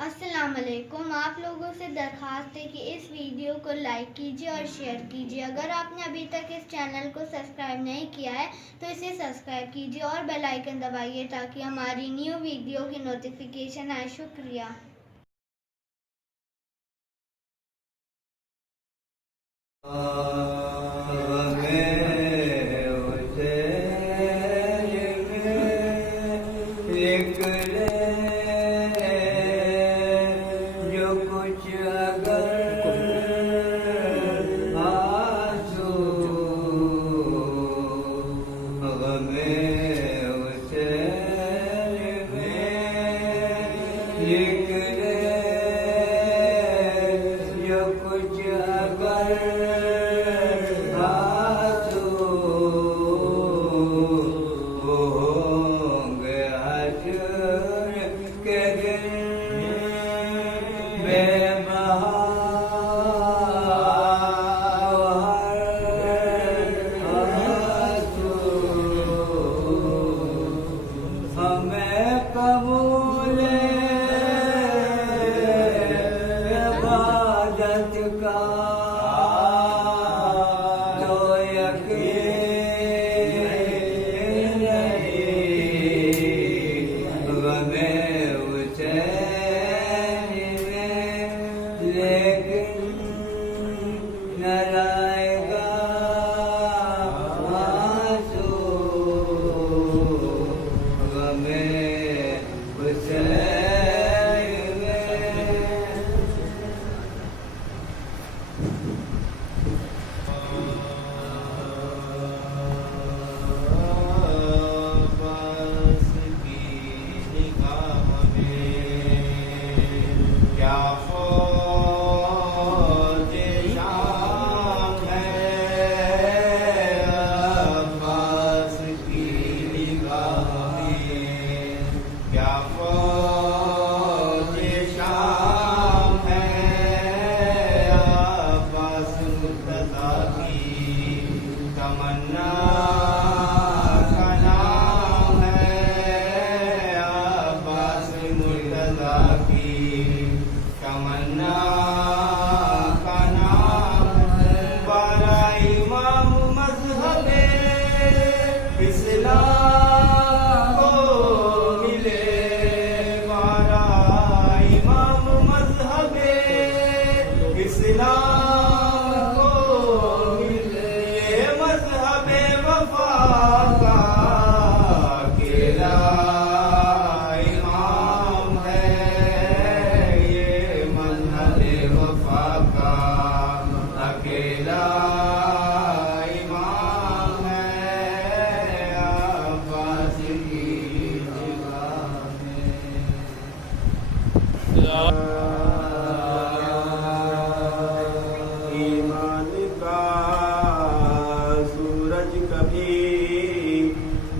السلام علیکم. آپ لوگوں سے درخواست ہے کہ اس ویڈیو کو لائک کیجیے اور شیئر کیجیے. اگر آپ نے ابھی تک اس چینل کو سبسکرائب نہیں کیا ہے تو اسے سبسکرائب کیجیے اور بیل آئیکن دبائیے تاکہ ہماری نیو ویڈیو کی نوٹیفیکیشن آئے. شکریہ.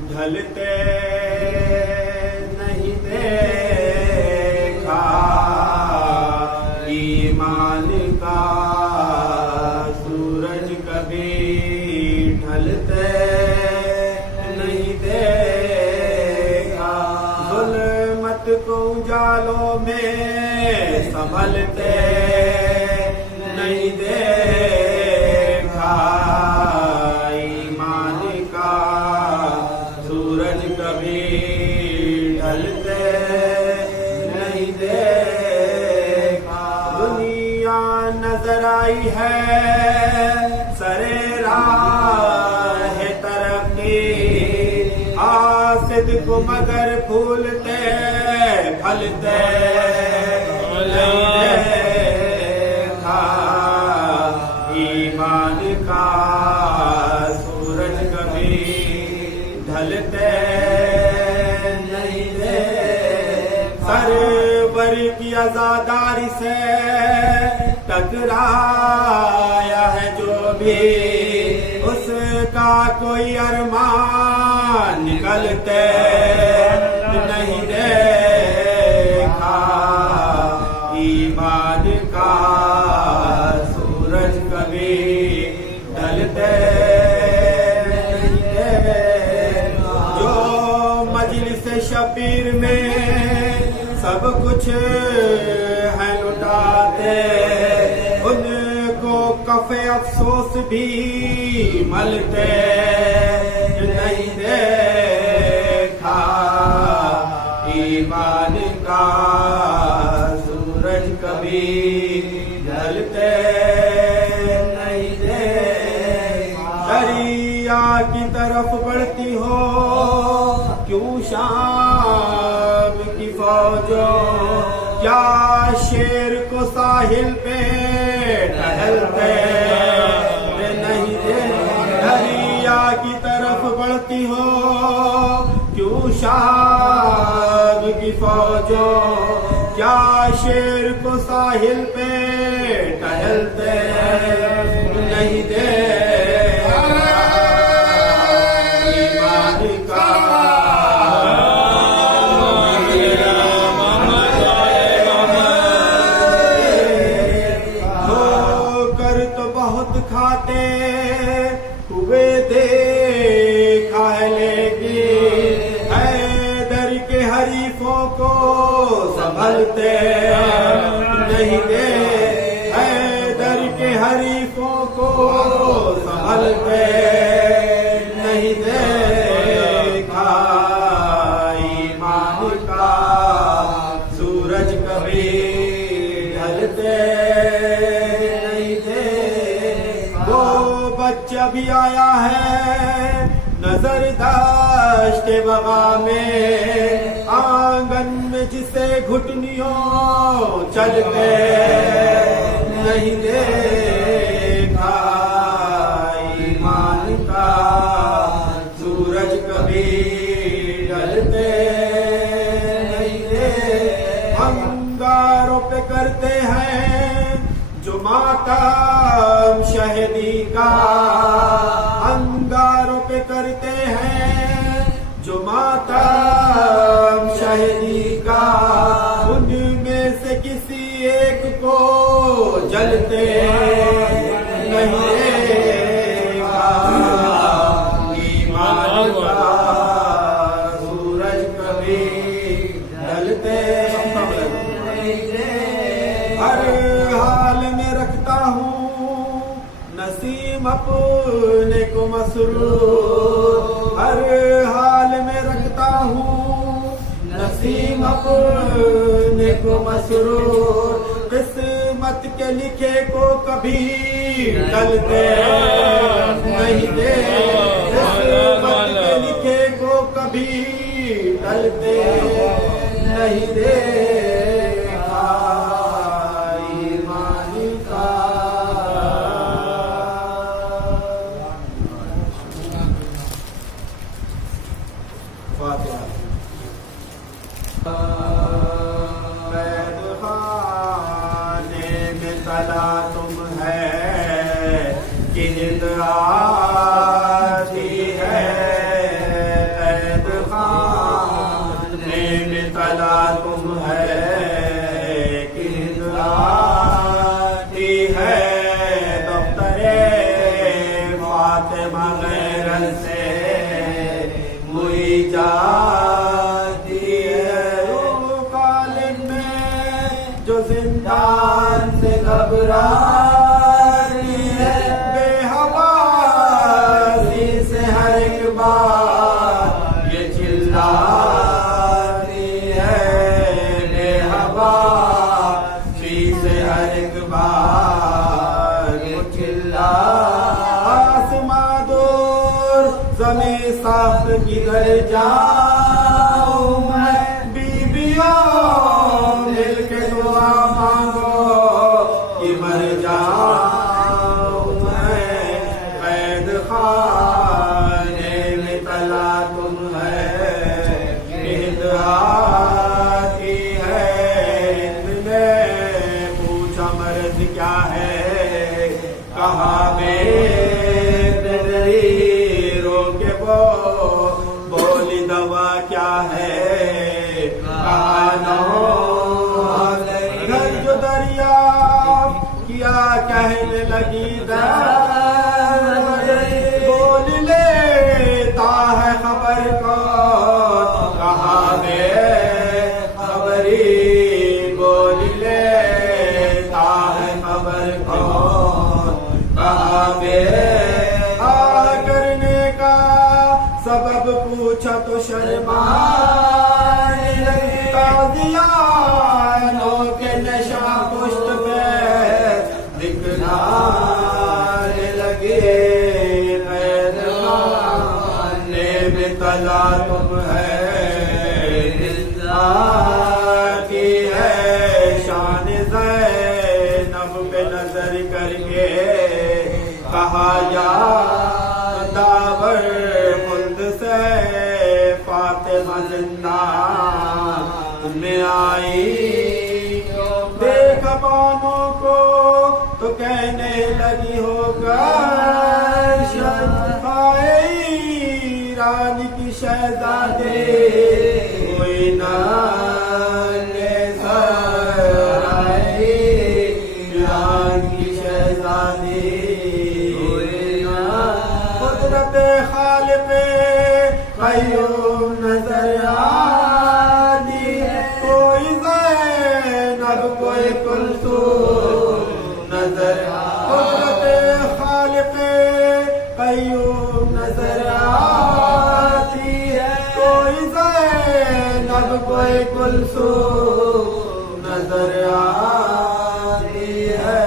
ڈھلتے نہیں دیکھا ایمان کا سورج کبھی ڈھلتے نہیں دیکھا ظلمت کو اجالوں میں سنبھلتے نہیں دیکھا ایمان کا سورج کبھی ڈھلتے نہیں دیکھا دنیا نظر آئی ہے سرے راہ ترقی حاسد کو مگر پھولتے پھلتے ایمان کا سورج کبھی ڈھلتے نہیں دیکھا سرور کی عزاداری سے ٹکرایا ہے جو بھی اس کا کوئی ارمان نکلتے نہیں دیکھا ایمان کا سورج کبھی ڈھلتے جو مجلس شبیر میں سب کچھ ہیں لٹاتے ان کو کف افسوس بھی ملتے نہیں دیکھا ایمان کا سورج کبھی ڈھلتے نہیں دیکھا دریا کی طرف بڑھتی ہو کیوں شام کی فوجوں کیا شیر کو ساحل پہ ٹہلتے نہیں دریا کی طرف بڑھتی ہو کیوں شام کی فوجوں کیا شیر کو ساحل پہ ٹہلتے نہیں کھاتے ہوئے دیکھا ہے لیکن حیدر کے حریفوں کو سنبھلتے نہیں دے حیدر کے حریفوں کو سنبھلتے نہیں دیکھا ایمان کا سورج کبھی ڈھلتے بچہ بھی آیا ہے نظر داشت بغا میں آنگن میں جسے گھٹنیوں چلتے نہیں دیکھا ایمان کا سورج کبھی ڈھلتے نہیں دیکھا انگاروں پہ کرتے ہیں جو ماتم شہیدی کا انگاروں پہ کرتے ہیں جو ماتم شہیدی کا ان میں سے کسی ایک کو جلتے نہیں دیکھا ایمان کا سورج کبھی ڈھلتے ہر حال میں رکھتا ہوں نسیم اپنے کو مسرور ہر حال میں رکھتا ہوں نسیم اپنے کو مسرور قسمت کے لکھے کو کبھی ٹلتے نہیں دے قسمت کے لکھے کو کبھی ٹلتے نہیں دے تم ہے کہ نیند آتی ہے قید خانے میں تلا تم ہے کہ نیند آتی ہے دفتر فاطمہ غیر سے ہوئی جاتی ہے کالم میں جو زندان سے گھبراتی ہے بے حواسی سے ہر ایک بار یہ چلاتی ہے بے حواسی سے ہر ایک بار یہ چلاتی آسماں دور زمین صاف کدھر جاؤں میں بیویوں مل کے دعا مانگو کہ مر جاؤں میں قید خانے میں تلا تم ہے نیند آتی ہے ہند نے پوچھا مرض کیا ہے کہا بے رو کے بولی دوا کیا ہے کہا نو جو دریا کیا کہنے لگی بول لیتا ہے خبر کو کہا بے خبری کہا بے کرنے کا سبب پوچھا تو شرمانے لگی تازیانوں کے نشہ پشت پہ دکھلانے لگے میدانے میں تلا تم ہے کی ہے شان زینب پہ نظر کر کے کہا یا داور خلد سے فاطمہ زندان میں آئی دیکھ بانوں کو تو کہنے لگی ہوگا رانی کی شہزادی ہوئی نا خالق قیوم نظر آتی ہے کوئی زینب کوئی کلثوم نظر قدرت خالق قیوم نظر آتی ہے کوئی زینب کوئی کلثوم نظر آتی ہے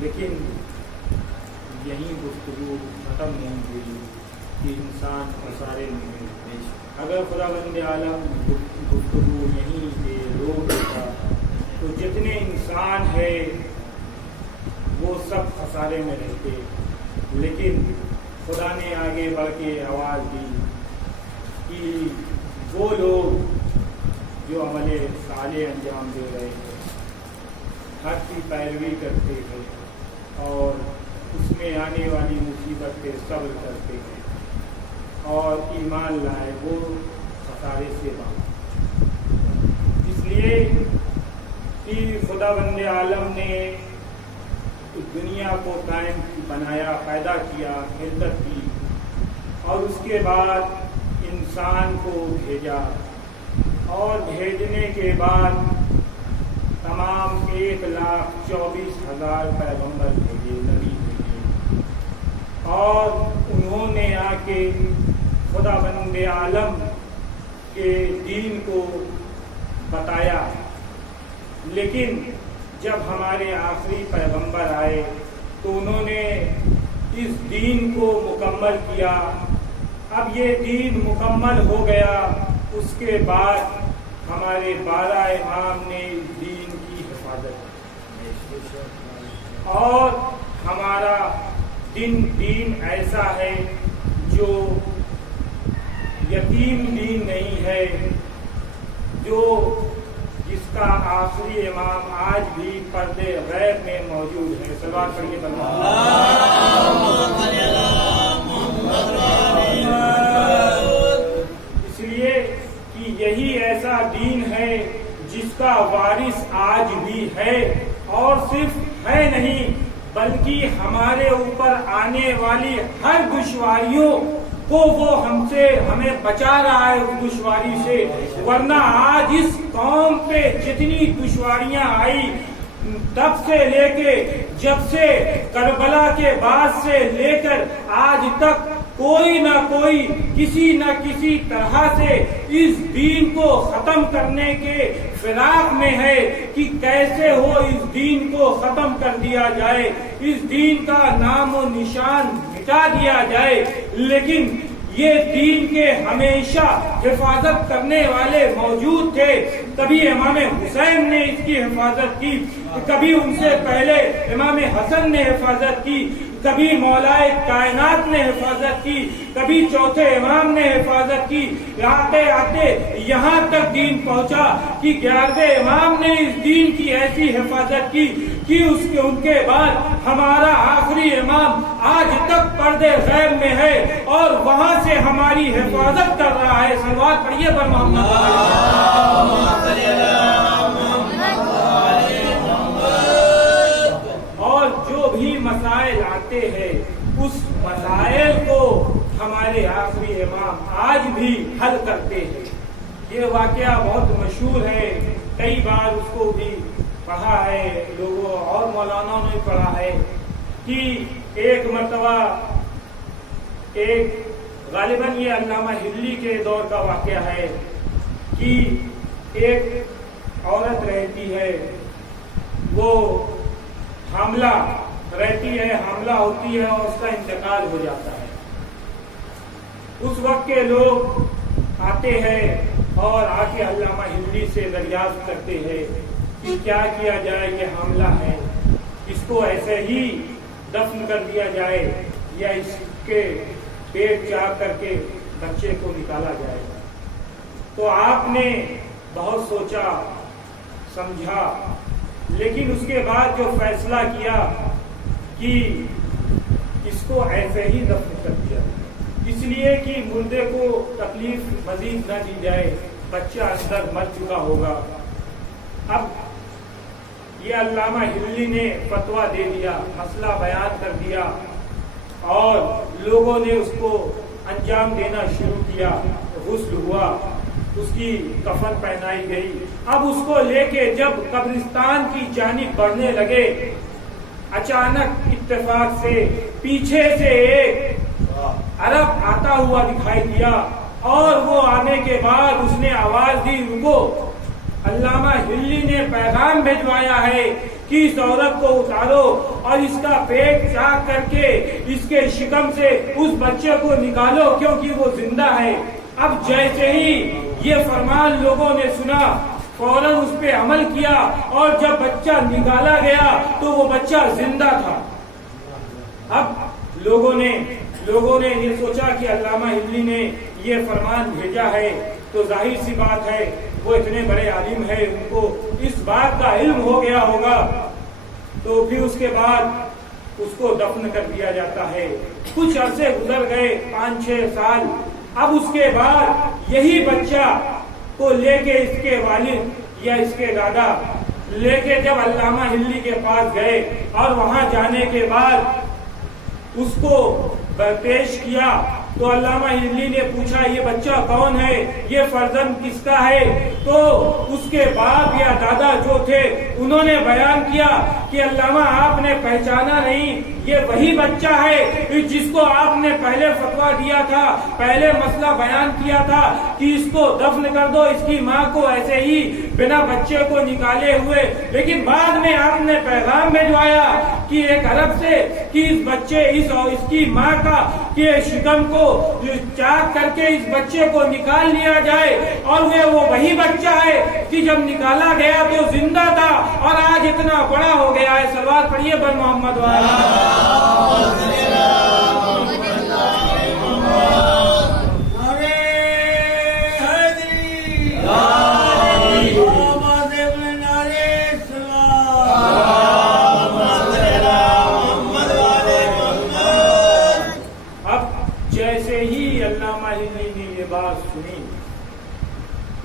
لیکن یہی گفتگو ختم نہیں ہوئی کہ انسان خسارے میں ہے۔ اگر خداوند عالم گفتگو یہیں سے روک دیتا تو جتنے انسان ہے وہ سب خسارے میں رہتے، لیکن خدا نے آگے بڑھ کے آواز دی کہ وہ لوگ جو عمل صالح انجام دے رہے ہیں، حق کی پیروی کرتے ہیں اور اس میں آنے والی مصیبت پہ صبر کرتے ہیں اور ایمان لائے، وہ خسارے سے باہر۔ اس لیے کہ خداوند عالم نے دنیا کو قائم بنایا، پیدا کیا، خلقت کی، اور اس کے بعد انسان کو بھیجا، اور بھیجنے کے بعد تمام 1,24,000 پیغمبر بھیجے، نبی بھیجے، اور انہوں نے آ کے خداوند عالم کے دین کو بتایا۔ لیکن جب ہمارے آخری پیغمبر آئے تو انہوں نے اس دین کو مکمل کیا۔ اب یہ دین مکمل ہو گیا، اس کے بعد ہمارے 12 امام نے اس دین کی حفاظت کی، اور ہمارا دین ایسا ہے جو یتیم دین نہیں ہے، جو جس کا آخری امام آج بھی پردے غیب میں موجود ہے۔ صلوات پڑھیے وارث آج بھی ہے، اور صرف ہے نہیں بلکہ ہمارے اوپر آنے والی ہر دشواریوں کو وہ ہمیں بچا رہا ہے اس دشواری سے۔ ورنہ آج اس قوم پہ جتنی دشواریاں آئی تب سے لے کے جب سے کربلا کے بعد سے لے کر آج تک کوئی نہ کوئی کسی نہ کسی طرح سے اس دین کو ختم کرنے کے فراق میں ہے کہ کیسے ہو اس دین کو ختم کر دیا جائے، اس دین کا نام و نشان مٹا دیا جائے۔ لیکن یہ دین کے ہمیشہ حفاظت کرنے والے موجود تھے۔ کبھی امام حسین نے اس کی حفاظت کی، کبھی ان سے پہلے امام حسن نے حفاظت کی، کبھی مولائے کائنات نے حفاظت کی، کبھی چوتھے امام نے حفاظت کی۔ آتے آتے یہاں تک دین پہنچا کہ 11ویں امام نے اس دین کی ایسی حفاظت کی کہ ان کے بعد ہمارا آخری امام آج تک پردے غیب میں ہے اور وہاں سے ہماری حفاظت کر رہا ہے۔ صلوات پڑھیے بر محمد۔ اور جو بھی مسائل آتے ہیں اس مسائل کو ہمارے آخری امام آج بھی حل کرتے ہیں۔ یہ واقعہ بہت مشہور ہے، کئی بار اس کو بھی پڑھا ہے لوگوں اور مولانا نے پڑھا ہے کہ ایک مرتبہ غالباً یہ علامہ ہلی کے دور کا واقعہ ہے کہ ایک عورت رہتی ہے، وہ حاملہ رہتی ہے، حاملہ ہوتی ہے اور اس کا انتقال ہو جاتا ہے۔ اس وقت کے لوگ آتے ہیں اور آ کے علامہ ہلی سے دریافت کرتے ہیں کہ کیا کیا جائے، کہ حاملہ ہے، اس کو ایسے ہی دفن کر دیا جائے یا اس کے پیٹ چاک کر کے بچے کو نکالا جائے۔ تو آپ نے بہت سوچا سمجھا، لیکن اس کے بعد جو فیصلہ کیا کہ اس کو ایسے ہی دفن کر دیا، اس لیے کہ مردے کو تکلیف مزید نہ دی جائے، بچہ اندر مر چکا ہوگا۔ اب یہ علامہ ہلی نے فتویٰ دے دیا، مسئلہ بیان کر دیا اور لوگوں نے اس کو انجام دینا شروع کیا۔ غسل ہوا، اس کی کفن پہنائی گئی۔ اب اس کو لے کے جب قبرستان کی جانب بڑھنے لگے، اچانک اتفاق سے پیچھے سے ایک عرب آتا ہوا دکھائی دیا، اور وہ آنے کے بعد اس نے آواز دی رکو۔ علامہ ہلی نے پیغام بھجوایا ہے کہ اس عورت کو اتارو اور اس کا پیٹ چاک کر کے اس کے شکم سے اس بچے کو نکالو کیونکہ وہ زندہ ہے۔ اب جیسے ہی یہ فرمان لوگوں نے سنا، فوراً اس پہ عمل کیا، اور جب بچہ نکالا گیا تو وہ بچہ زندہ تھا۔ اب لوگوں نے یہ سوچا کہ علامہ ہلی نے یہ فرمان بھیجا ہے تو ظاہر سی بات ہے وہ اتنے بڑے عالم ہے، ان کو اس بات کا علم ہو گیا ہوگا۔ تو پھر اس کے بعد اس کو دفن کر دیا جاتا ہے۔ کچھ عرصے گزر گئے، 5-6 سال۔ اب اس کے بعد یہی بچہ کو لے کے اس کے والد یا اس کے دادا لے کے جب علامہ ہلی کے پاس گئے، اور وہاں جانے کے بعد اس کو پیش کیا تو علامہ ہلی نے پوچھا یہ بچہ کون ہے، یہ فرزند کس کا ہے؟ تو اس کے باپ یا دادا جو تھے انہوں نے بیان کیا کہ علامہ آپ نے پہچانا نہیں، یہ وہی بچہ ہے جس کو آپ نے پہلے فتویٰ دیا تھا، پہلے مسئلہ بیان کیا تھا کہ اس کو دفن کر دو، اس کی ماں کو ایسے ہی بنا بچے کو نکالے ہوئے۔ لیکن بعد میں آپ نے پیغام بھجوایا کہ ایک عرب سے کہ اس بچے اس کی ماں کا کہ شکم کو چاک کر کے اس بچے کو نکال لیا جائے، اور وہ وہی بچہ ہے کہ جب نکالا گیا تو زندہ تھا اور آج اتنا بڑا ہو گیا ہے۔ صلوات پڑھیے بر محمد والا۔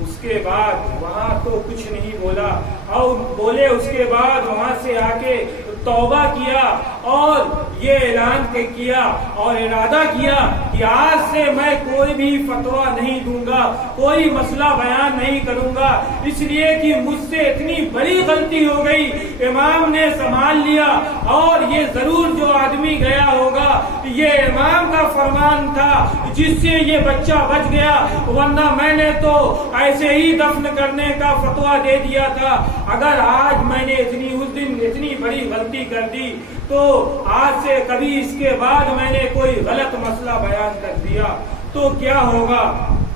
اس کے بعد وہاں تو کچھ نہیں بولا، اور بولے اس کے بعد وہاں سے آ کے توبہ کیا اور یہ اعلان کیا اور ارادہ کیا کہ آج سے میں کوئی بھی فتویٰ نہیں دوں گا، کوئی مسئلہ بیان نہیں کروں گا، اس لیے کہ مجھ سے اتنی بڑی غلطی ہو گئی۔ امام نے سنبھال لیا، اور یہ ضرور جو آدمی گیا ہوگا یہ امام کا فرمان تھا جس سے یہ بچہ بچ گیا، ورنہ میں نے تو ایسے ہی دفن کرنے کا فتویٰ دے دیا تھا۔ اگر آج میں نے اس دن اتنی بڑی غلطی کر دی تو آج سے کبھی اس کے بعد میں نے کوئی غلط مسئلہ بیان کر دیا تو کیا ہوگا؟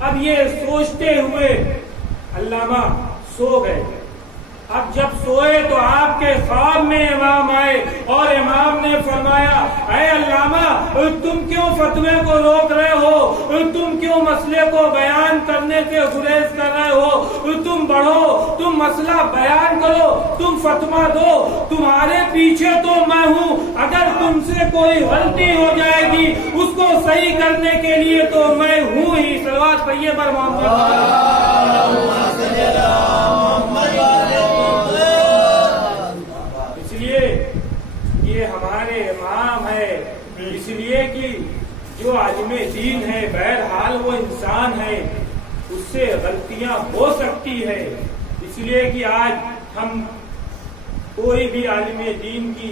اب یہ سوچتے ہوئے علامہ سو گئے۔ اب جب سوئے تو آپ کے خواب میں امام آئے اور امام نے فرمایا، اے علامہ تم کیوں فتوے کو روک رہے ہو؟ تم کیوں مسئلے کو بیان کرنے سے گریز کر رہے ہو؟ تم بڑھو، تم مسئلہ بیان کرو، تم فتویٰ دو، تمہارے پیچھے تو میں ہوں، اگر تم سے کوئی غلطی ہو جائے گی اس کو صحیح کرنے کے لیے تو میں ہوں ہی۔ صلوات پڑھیے پر یہ ہمارے امام ہے، اس لیے کہ جو عالم دین ہے بہرحال وہ انسان ہے، اس سے غلطیاں ہو سکتی ہے، اس لیے کہ آج ہم کوئی بھی عالم دین کی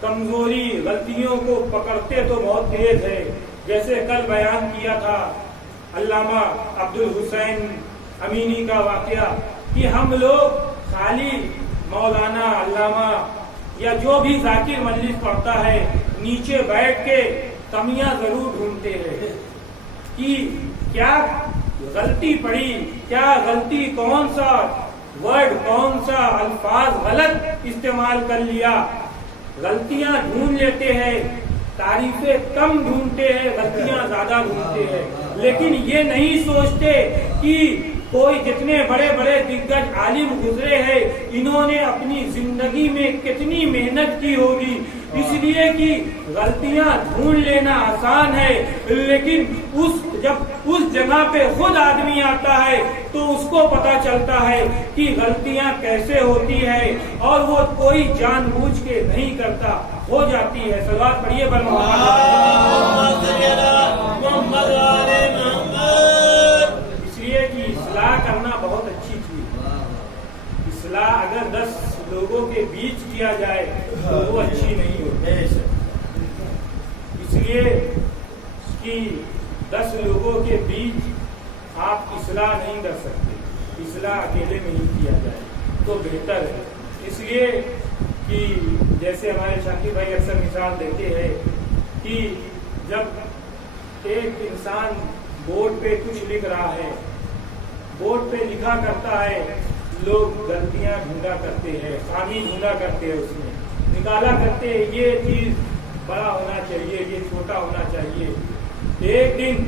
کمزوری غلطیوں کو پکڑتے تو بہت تیز ہے۔ جیسے کل بیان کیا تھا علامہ عبدالحسین امینی کا واقعہ کہ ہم لوگ خالی مولانا علامہ یا جو بھی ذاکر مجلس پڑھتا ہے نیچے بیٹھ کے کمیاں ضرور ڈھونڈتے ہیں کہ کیا غلطی پڑی، کیا غلطی، کون سا ورڈ، کون سا الفاظ غلط استعمال کر لیا۔ غلطیاں ڈھونڈ لیتے ہیں، تعریفیں کم ڈھونڈتے ہیں، غلطیاں زیادہ ڈھونڈتے ہیں، لیکن یہ نہیں سوچتے کہ کوئی جتنے بڑے بڑے دگج عالم گزرے ہیں انہوں نے اپنی زندگی میں کتنی محنت کی ہوگی، اس لیے کہ غلطیاں ڈھونڈ لینا آسان ہے، لیکن جب اس جگہ پہ خود آدمی آتا ہے تو اس کو پتا چلتا ہے کہ غلطیاں کیسے ہوتی ہے، اور وہ کوئی جان بوجھ کے نہیں کرتا، ہو جاتی ہے۔ صلوات پڑھیے بر اس لیے کہ اصلاح کرنا بہت اچھی چیز ہے۔ اصلاح اگر 10 لوگوں کے بیچ کیا جائے تو وہ اچھی نہیں ہوتی، اس لیے کہ 10 لوگوں کے بیچ آپ اصلاح نہیں کر سکتے، اصلاح اکیلے میں ہی کیا جائے تو بہتر ہے۔ اس لیے کہ جیسے ہمارے شاکر بھائی اکثر مثال دیتے ہیں کہ جب ایک انسان بورڈ پہ کچھ لکھ رہا ہے، بورڈ پہ لکھا کرتا ہے، لوگ غلطیاں ڈھونڈا کرتے ہیں، خامی ڈھونڈا کرتے ہیں، اس میں نکالا کرتے ہیں، یہ چیز بڑا ہونا چاہیے، یہ چھوٹا ہونا چاہیے۔ ایک دن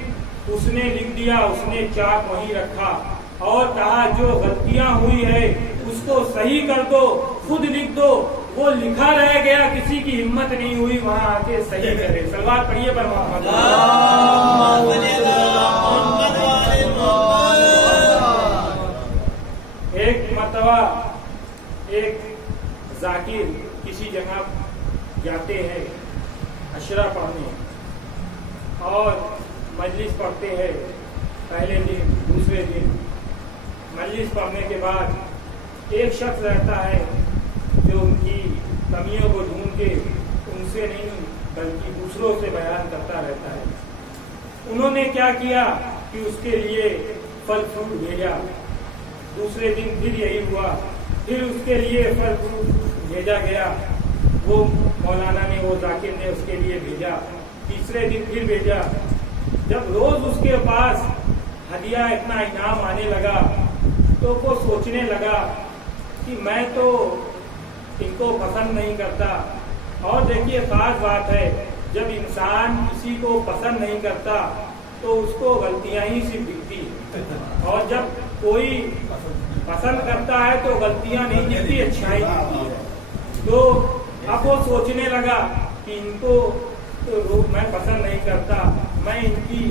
اس نے لکھ دیا، اس نے چاک وہیں رکھا اور کہا جو غلطیاں ہوئی ہے اس کو صحیح کر دو، خود لکھ دو۔ وہ لکھا رہ گیا، کسی کی ہمت نہیں ہوئی وہاں آ کے صحیح کرے۔ صلوات پڑھیے پر محمد۔ ایک مرتبہ ایک ذاکر کسی جگہ جاتے ہیں عشرہ پڑھنے اور مجلس پڑھتے ہیں، پہلے دن دوسرے دن مجلس پڑھنے کے بعد ایک شخص رہتا ہے جو ان کی کمیوں کو ڈھونڈ کے ان سے نہیں بلکہ دوسروں سے بیان کرتا رہتا ہے۔ انہوں نے کیا کیا کہ اس کے لیے پھل فروٹ بھیجا، دوسرے دن پھر یہی ہوا، پھر اس کے لیے پھل فروٹ بھیجا گیا، وہ مولانا نے، وہ ذاکر نے اس کے لیے بھیجا، تیسرے دن پھر بھیجا۔ جب روز اس کے پاس ہدیہ اتنا انعام آنے لگا تو وہ سوچنے لگا کہ میں تو ان کو پسند نہیں کرتا۔ اور دیکھیے خاص بات ہے، جب انسان کسی کو پسند نہیں کرتا تو اس کو غلطیاں ہی صرف دکھتی ہیں، اور جب کوئی پسند کرتا ہے تو غلطیاں نہیں دکھتی، اچھائی دکھتی ہے۔ تو اب وہ سوچنے لگا کہ ان کو تو میں پسند نہیں کرتا، میں ان کی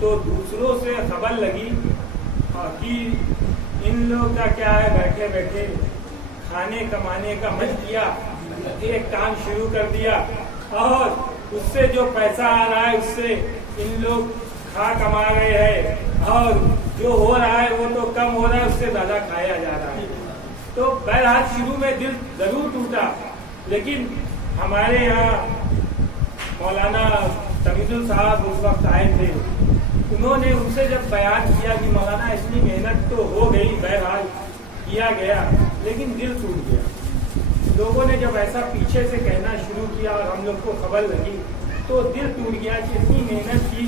تو دوسروں سے خبر لگی کہ ان لوگ کا کیا ہے، بیٹھے بیٹھے کھانے کمانے کا من کیا، ایک کام شروع کر دیا اور اس سے جو پیسہ آ رہا ہے اس سے ان لوگ کھا کما رہے ہیں، اور جو ہو رہا ہے وہ تو کم ہو رہا ہے، اس سے زیادہ کھایا جا رہا ہے۔ تو بہرحال شروع میں دل ضرور ٹوٹا، لیکن ہمارے یہاں مولانا تمیز صاحب اس وقت آئے تھے، انہوں نے ان سے جب بیان کیا کہ مولانا اتنی محنت تو ہو گئی، بہرحال کیا گیا، لیکن دل ٹوٹ گیا۔ لوگوں نے جب ایسا پیچھے سے کہنا شروع کیا اور ہم لوگ کو خبر لگی تو دل ٹوٹ گیا کہ اتنی محنت کی،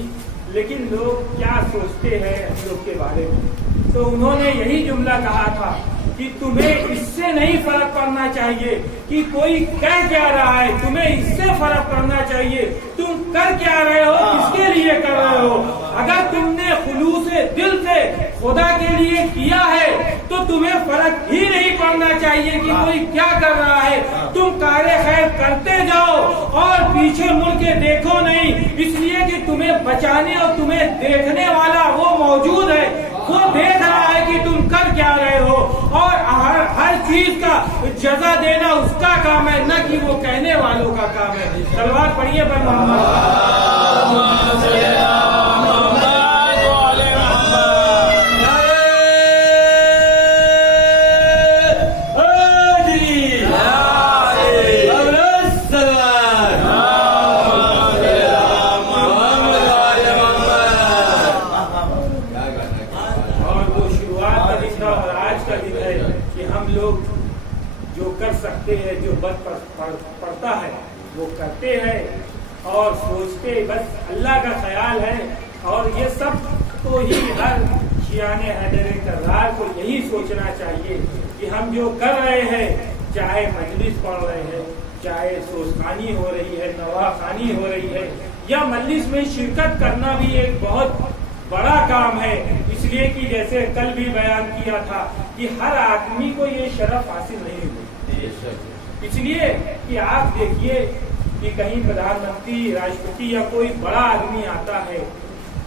لیکن لوگ کیا سوچتے ہیں ہم لوگ کے بارے میں۔ تو انہوں نے یہی جملہ کہا تھا کہ تمہیں اس سے نہیں فرق پڑنا چاہیے کہ کوئی کہہ کیا رہا ہے، تمہیں اس سے فرق پڑنا چاہیے تم کر کیا رہے ہو، کس کے لیے کر رہے ہو۔ اگر تم نے خلوص دل سے خدا کے لیے کیا ہے تو تمہیں فرق ہی نہیں پڑنا چاہیے کہ کوئی کیا کر رہا ہے، تم کار خیر کرتے جاؤ اور پیچھے مڑ کے دیکھو نہیں، اس لیے کہ تمہیں بچانے اور تمہیں دیکھنے والا وہ موجود ہے، وہ دیکھ رہا ہے کہ تم کر کیا رہے ہو، اور ہر چیز کا جزا دینا اس کا کام ہے، نہ کہ وہ کہنے والوں کا کام ہے۔ تلوار پڑھیے پر جو بس پڑتا ہے وہ کرتے ہیں اور سوچتے بس اللہ کا خیال ہے، اور یہ سب تو ہی ہر شیعان حیدر کرار کو یہی سوچنا چاہیے کہ ہم جو کر رہے ہیں، چاہے مجلس پڑھ رہے ہیں، چاہے سوزخانی ہو رہی ہے، نواخانی ہو رہی ہے، یا مجلس میں شرکت کرنا بھی ایک بہت بڑا کام ہے، اس لیے کہ جیسے کل بھی بیان کیا تھا کہ ہر آدمی کو یہ شرف حاصل نہیں ہوئی، اس لیے کہ آپ دیکھیے کہ کہیں پردھان منتری، راشٹرپتی یا کوئی بڑا آدمی آتا ہے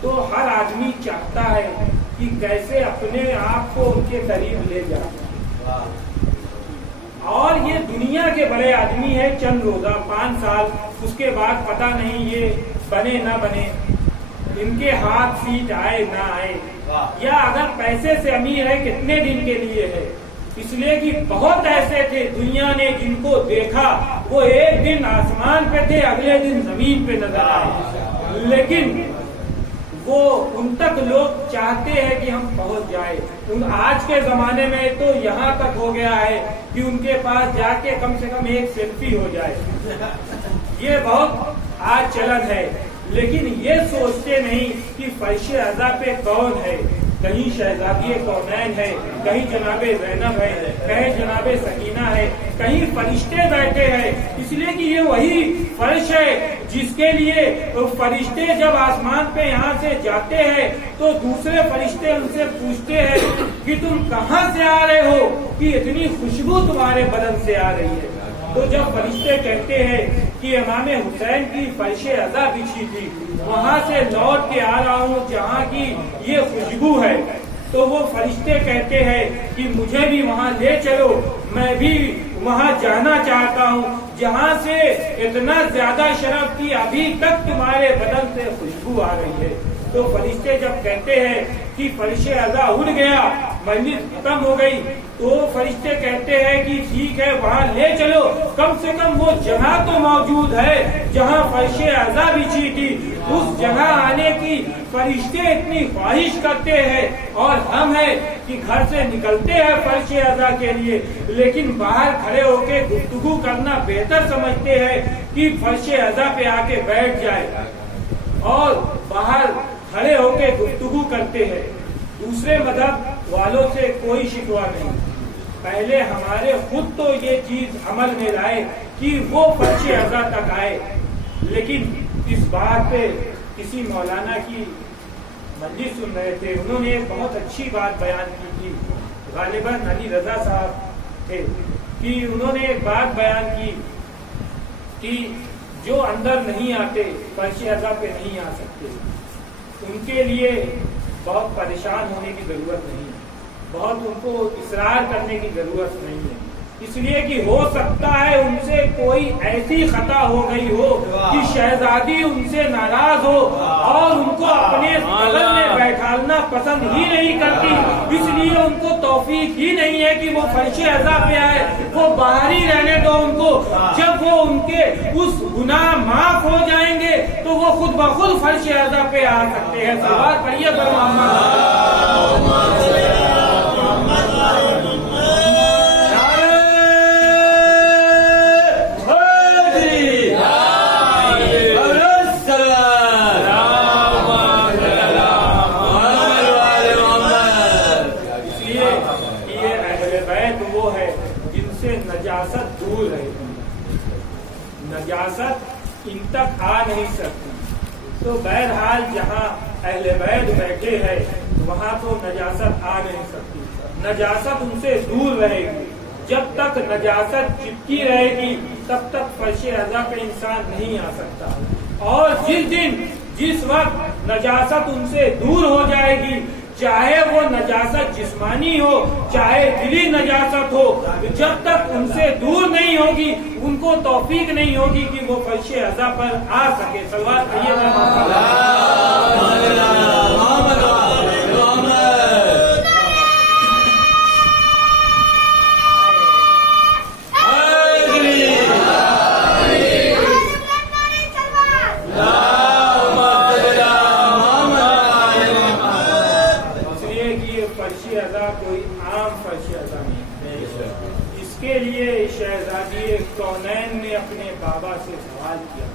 تو ہر آدمی چاہتا ہے کہ کیسے اپنے آپ کو ان کے قریب لے جائے، اور یہ دنیا کے بڑے آدمی ہے، چند روزہ 5 سال، اس کے بعد پتہ نہیں یہ بنے نہ بنے، ان کے ہاتھ سیٹ آئے نہ آئے، یا اگر پیسے سے امیر ہے کتنے دن کے لیے ہے، اس لیے کہ بہت ایسے تھے دنیا نے جن کو دیکھا وہ ایک دن آسمان پہ تھے، اگلے دن زمین پہ نظر آئے، لیکن وہ ان تک لوگ چاہتے ہیں کہ ہم پہنچ جائے۔ آج کے زمانے میں تو یہاں تک ہو گیا ہے کہ ان کے پاس جا کے کم سے کم ایک سیلفی ہو جائے، یہ بہت آج چلن ہے، لیکن یہ سوچتے نہیں کہ فرش اعضا پہ کون ہے، کہیں شہزادی کونین ہے، کہیں جناب زینب ہے، کہیں جناب سکینہ ہے، کہیں فرشتے بیٹھے ہیں، اس لیے کہ یہ وہی فرش ہے جس کے لیے فرشتے جب آسمان پہ یہاں سے جاتے ہیں تو دوسرے فرشتے ان سے پوچھتے ہیں کہ تم کہاں سے آ رہے ہو کہ اتنی خوشبو تمہارے بدن سے آ رہی ہے۔ تو جب فرشتے کہتے ہیں کہ امام حسین کی فرش اعضا بچھی تھی، وہاں سے لوٹ کے آ رہا ہوں جہاں کی یہ خوشبو ہے، تو وہ فرشتے کہتے ہیں کہ مجھے بھی وہاں لے چلو، میں بھی وہاں جانا چاہتا ہوں جہاں سے اتنا زیادہ شرف کی ابھی تک تمہارے بدن سے خوشبو آ رہی ہے۔ تو فرشتے جب کہتے ہیں کہ فرش اعضا اڑ گیا، مجلس ختم ہو گئی، تو فرشتے کہتے ہیں کہ ٹھیک ہے وہاں لے چلو، کم سے کم وہ جگہ تو موجود ہے جہاں فرش اعضا بچھی تھی، اس جگہ آنے کی فرشتے اتنی خواہش کرتے ہیں، اور ہم ہیں کہ گھر سے نکلتے ہیں فرش اعضا کے لیے، لیکن باہر کھڑے ہو کے گفتگو کرنا بہتر سمجھتے ہیں کہ فرش اعضا پہ آ کے بیٹھ جائے، اور باہر کھڑے ہو کے گفتگو کرتے ہیں۔ دوسرے مذہب والوں سے کوئی شکوہ نہیں، پہلے ہمارے خود تو یہ چیز عمل میں لائے کہ وہ فرش اعضا تک آئے، لیکن اس بات پہ کسی مولانا کی مجلس سن رہے تھے، انہوں نے ایک بہت اچھی بات بیان کی تھی، غالباً علی رضا صاحب تھے، کہ انہوں نے ایک بات بیان کی کہ جو اندر نہیں آتے فرش اعضا پہ نہیں آ سکتے، ان کے لیے بہت پریشان ہونے کی ضرورت نہیں ہے، بہت ان کو اصرار کرنے کی ضرورت نہیں ہے، اس لیے کہ ہو سکتا ہے ان سے کوئی ایسی خطا ہو گئی ہو کہ شہزادی ان سے ناراض ہو اور ان کو اپنے بغل میں بیٹھالنا پسند ہی نہیں کرتی، اس لیے ان کو توفیق ہی نہیں ہے کہ وہ فرش عزا پہ آئے، وہ باہر ہی رہنے دو ان کو، جب وہ ان کے اس گناہ معاف ہو جائیں گے تو وہ خود بخود فرش عزا پہ آ سکتے ہیں۔ صلوات پڑھیے نجاست دور رہے، نجاست ان تک آ نہیں سکتی، تو بہرحال جہاں اہل بیت بیٹھے ہیں وہاں تو نجاست آ نہیں سکتی، نجاست ان سے دور رہے گی، جب تک نجاست چپکی رہے گی تب تک فرش عزا پہ انسان نہیں آ سکتا، اور جس وقت نجاست ان سے دور ہو جائے گی، چاہے وہ نجاست جسمانی ہو چاہے دلی نجاست ہو، جب تک ان سے دور نہیں ہوگی ان کو توفیق نہیں ہوگی کہ وہ فرش عزا پر آ سکے۔ صلوات پڑھیے کوئی عام فرش عزا نہیں، اس کے لیے شہزادی کونین نے اپنے بابا سے سوال کیا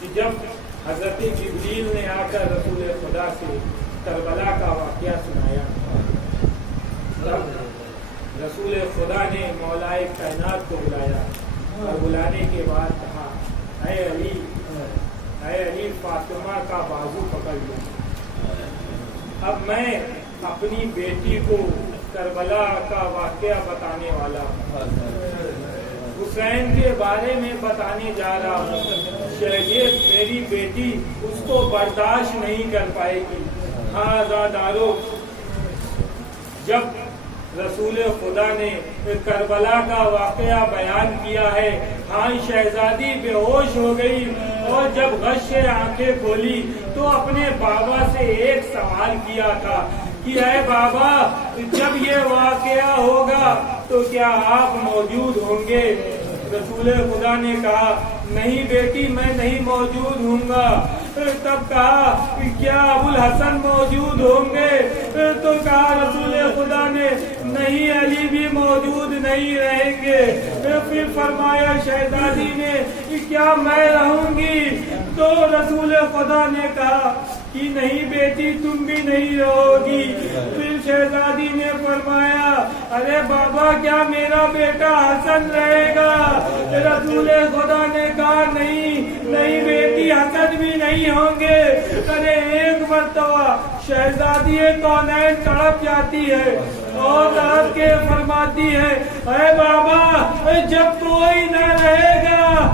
کہ جب حضرت جبریل نے آ کر رسول خدا سے کربلا کا واقعہ سنایا، تب رسول خدا نے مولائے کائنات کو بلایا اور بلانے کے بعد کہا، اے علی فاطمہ کا بازو پکڑ لو، اب میں اپنی بیٹی کو کربلا کا واقعہ بتانے والا ہوں، حسین کے بارے میں بتانے جا رہا ہوں، شاید میری بیٹی اس کو برداشت نہیں کر پائے گی۔ ہاں زادارو، جب رسول خدا نے کربلا کا واقعہ بیان کیا ہے، ہاں شہزادی بے ہوش ہو گئی اور جب غش سے آنکھیں کھولی تو اپنے بابا سے ایک سوال کیا تھا کہ اے بابا، جب یہ واقعہ ہوگا تو کیا آپ موجود ہوں گے؟ رسول خدا نے کہا، نہیں بیٹی میں نہیں موجود ہوں گا۔ تب کہا کیا ابو الحسن موجود ہوں گے؟ تو کہا رسول خدا نے نہیں، علی بھی موجود نہیں رہیں گے۔ پھر فرمایا شہزادی نے کیا میں رہوں گی؟ تو رسول خدا نے کہا کہ نہیں بیٹی تم بھی نہیں رہو گی۔ پھر شہزادی نے فرمایا ارے بابا کیا میرا بیٹا حسن رہے گا؟ رسول خدا نے کہا نہیں بیٹی حسن بھی نہیں ہوں گے۔ ارے ایک مرتبہ شہزادی کونین تڑپ جاتی ہے اور تڑپ کے فرماتی ہے اے بابا جب کوئی نہ رہے گا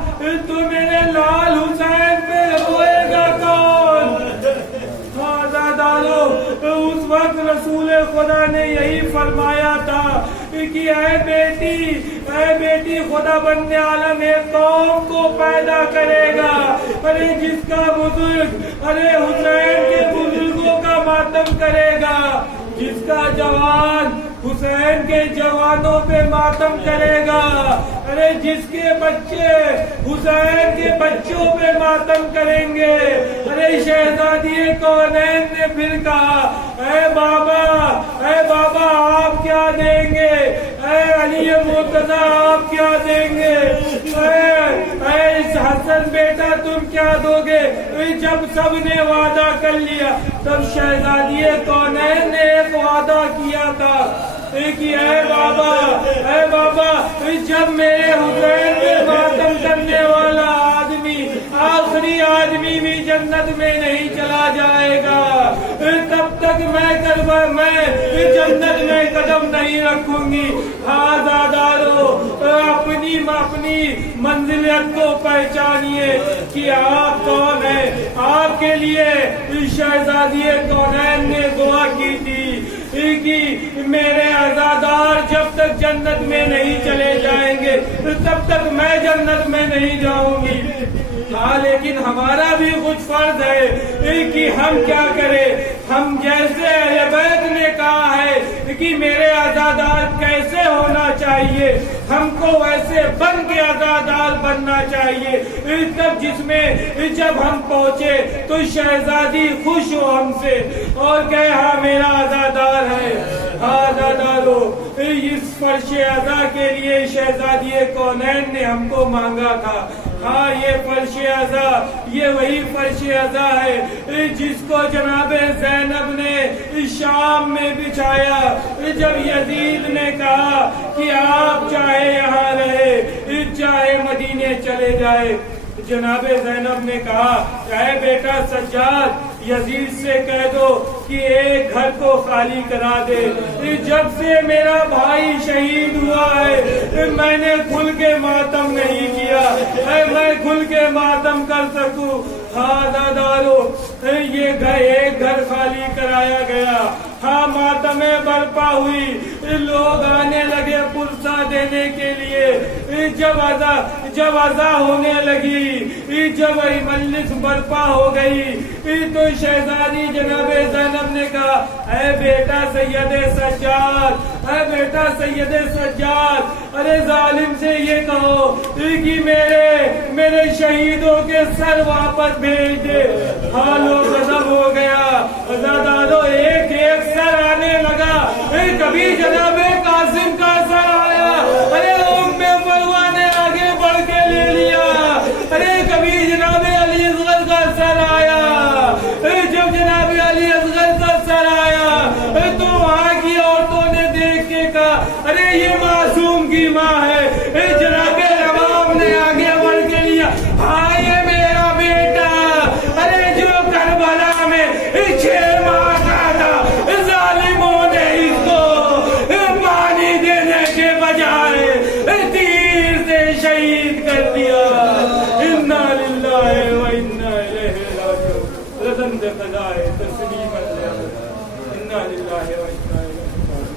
تو میرے لال حسین پہ روئے گا کون؟ اس وقت رسول خدا نے یہی فرمایا تھا کہ اے بیٹی خدا بندے عالم ایک قوم کو پیدا کرے گا، ارے جس کا بزرگ حسین کے بزرگوں کا ماتم کرے گا، جس کا جوان حسین کے جوانوں پہ ماتم کرے گا، ارے جس کے بچے حسین کے بچوں پہ ماتم کریں گے۔ ارے شہزادی کونین نے پھر کہا اے بابا آپ کیا دیں گے؟ اے علی مرتضیٰ آپ کیا دیں گے؟ اے حسن بیٹا تم کیا دو گے؟ جب سب نے وعدہ کر لیا تب شہزادی کونین نے ایک وعدہ کیا تھا کہ اے بابا جب میرے حسین پہ ماتم کرنے والا آدمی آخری آدمی بھی جنت میں نہیں چلا جائے گا تب تک میں جنت میں قدم نہیں رکھوں گی۔ ہاں زادارو اپنی منزلیت کو پہچانیے کہ آپ کون ہیں، آپ کے کے لیے شہزادی کونین نے دعا کی تھی کہ میرے عزادار جب تک جنت میں نہیں چلے جائیں گے تب تک میں جنت میں نہیں جاؤں گی. ہاں لیکن ہمارا بھی کچھ فرض ہے کہ ہم کیا کریں. ہم جیسے اہل بیت نے کہا ہے کہ میرے عزادار کیسے ہونا چاہیے ہم کو ویسے بن کے عزادار بننا چاہیے. تب جس میں جب ہم پہنچے تو شہزادی خوش ہو ہم سے اور کہے ہاں میرا عزادار ہے. ہاں عزادارو اس فرش عزا کے لیے شہزادی کونین نے ہم کو مانگا تھا. ہاں یہ فرش عزا یہ وہی فرش عزا ہے جس کو جناب زینب نے شام میں بچھایا جب یزید نے کہا کہ آپ چاہے یہاں رہے چاہے مدینے چلے جائے. جناب زینب نے کہا اے بیٹا سجاد یزید سے کہہ دو کہ ایک گھر کو خالی کرا دے. جب سے میرا بھائی شہید ہوا ہے میں نے کھل کے ماتم نہیں کیا. میں کھل کے ماتم کر سکوں. ہاں عزادارو یہ ایک گھر خالی کرایا گیا. ہاں ماتمیں برپا ہوئی. لوگ آنے لگے پرسہ دینے کے لیے. جب عزا ہونے لگی جب مجلس برپا ہو گئی تو شہزادی جناب زینب نے کہا اے بیٹا سید سجاد اے بیٹا سید سجاد ارے ظالم سے یہ کہو کہ میرے شہیدوں کے سر واپس بھیج دے. ہاں لوگ غضب ہو گیا. عزادارو ایک سر آنے لگا. کبھی جناب قاسم کا سر آیا. ارے ام مروہ نے آگے بڑھ کے لے لیا. ارے کبھی جناب علی اصغر کا سر آیا. جب جناب علی اصغر کا سر آیا تو وہاں کی عورتوں نے دیکھ کے کہا ارے یہ معصوم کی ماں ہے. جناب عوام نے آگے بڑھ کے لیا. ہاں یہ میرا بیٹا ارے جو کربلا میں 6 ماہ کا تھا ظالموں نے اس کو پانی دینے کے بجائے تیر سے شہید کر دیا. انا للہ و انا الیہ راجعون. رضن دے قضائے تسلیم اللہ. انا للہ و انا الیہ راجعون.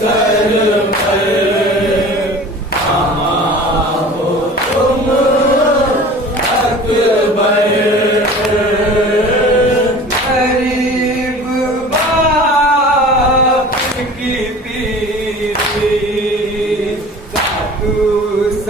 سر پر کہاں ہو تم